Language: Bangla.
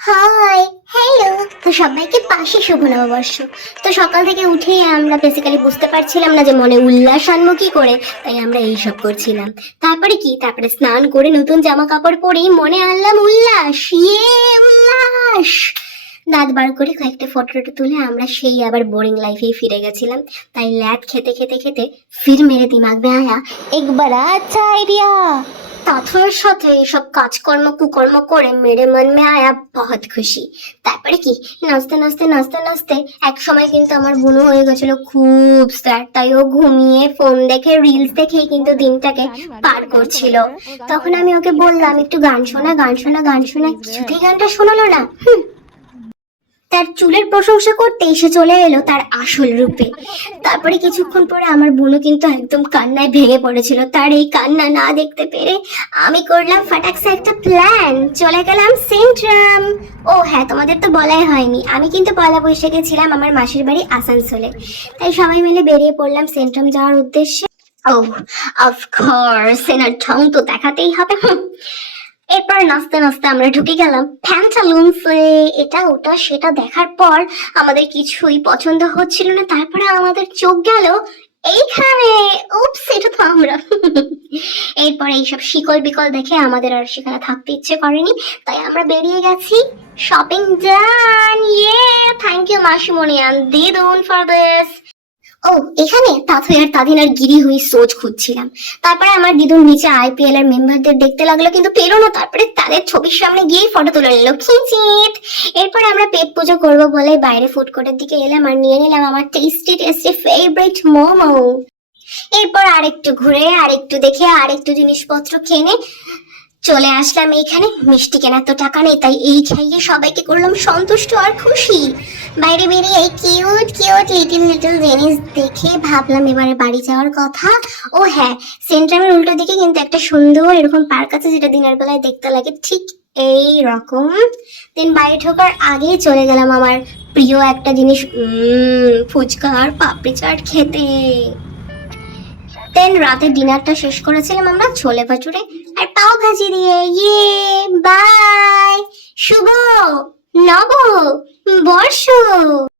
High, hello. তো সবাইকে পাশে শুভ নববর্ষ। তো সকাল থেকে উঠেই আমরা বেসিক্যালি বুঝতে পারছিলাম না যে মনে উল্লাস আনবো কি করে, তাই আমরা এইসব করছিলাম। তারপরে স্নান করে নতুন জামা কাপড় পরেই মনে আনলাম উল্লাস, উল্লাস। দাঁত বার করে কয়েকটা ফটো তুলে আমরা সেই আবার বোরিং লাইফেই ফিরে গেছিলাম। তাই ল্যাদ খেতে খেতে খেতে ফির মেরে দিমাগ মে আয়া এক বড়া আচ্ছা আইডিয়া। তাথয়ের সাথে এসব কাজকর্ম কুকর্ম করে মেরে মন মে আয়া বহুত খুশি। তারপরে কি, নাচতে নাচতে নাচতে নাচতে এক সময় কিন্তু আমার বুনু হয়ে গেছিল খুব স্যাড। তাই ও ঘুমিয়ে ফোন দেখে রিলস দেখেই কিন্তু দিনটাকে পার করছিল। তখন আমি ওকে বললাম একটু গান শোনা, গান শোনা, গান শোনা। কিছুতেই গানটা শোনালো না। তার চুলের প্রশংসা করতে এসে চলে এলো তার আসল রূপে। তারপরে কিছুক্ষণ পরে আমার বোনও কিন্তু একদম কান্নায় ভেঙে পড়েছিল। তার এই কান্না না দেখতে পেরে আমি করলাম ফাটাকসে একটা প্ল্যান, চলে গেলাম সেন্ট্রাম। ও হ্যাঁ, তোমাদের তো বলাই হয়নি, আমি কিন্তু পয়লা বৈশাখে ছিলাম আমার মাসির বাড়ি আসানসোলে। তাই সবাই মিলে বেরিয়ে পড়লাম সেন্ট্রাম যাওয়ার উদ্দেশ্যে। ও অফকোর্স এনার ঢং তো দেখাতেই হবে। এরপর নাচতে নাচতে আমরা ঢুকে গেলাম প্যান্টালুন্সে। এটা ওটা সেটা দেখার পর আমাদের কিছুই পছন্দ হচ্ছিল না। তারপরে আমাদের চোখ গেল এইখানে। উপস, এটা তো আমরা। এরপর এইসব শিকল বিকল দেখে আমাদের আর সেখানে থাকতে ইচ্ছে করেনি। তাই আমরা বেরিয়ে গেছি। Shopping done. থ্যাংক ইউ মাসিমণি অ্যান্ড দিদুন ফর দিস। ও এখানে তাথই আর তাদিন আর গিরি হুই সোচ খুঁজছিলাম। তারপরে আমার দিদুন নিচে আইপিএল এর মেম্বারদের দেখতে লাগলো, কিন্তু পেলো না। তারপরে তাদের ছবির সামনে গিয়ে ফটো তুলে নিল খিচিত। এরপর আমরা পেট পুজো করবো বলে বাইরে ফুড কোর্টের দিকে এলাম আর নিয়ে নিলাম আমার টেস্টি টেস্টি ফেভারিট মোমো। এরপর আরেকটু ঘুরে আরেকটু দেখে আরেকটু জিনিসপত্র কিনে চলে আসলাম এইখানে। মিষ্টি কেনার তো টাকা নেই, তাই এই খাইয়ে সবাইকে করলাম সন্তুষ্ট আর খুশি। বাইরে বেরিয়ে এই কিউট কিউট লিটিল লিটিল জিনিস দেখে ভাবলাম এবারে বাড়ি যাওয়ার কথা। ও হ্যাঁ, সেন্ট্রামের উল্টো দিকে কিন্তু একটা সুন্দর এরকম পার্ক আছে, যেটা দিনের বেলায় দেখতে লাগে ঠিক এই রকম। দেন বাইরে ঢোকার আগেই চলে গেলাম আমার প্রিয় একটা জিনিস, ফুচকা আর পাপড়ি চাট খেতে। দেন রাতের ডিনারটা শেষ করেছিলাম আমরা ছোলে ভাটুরে আর পাও ভাজি দিয়ে। বাই। শুভ নব বর্ষ।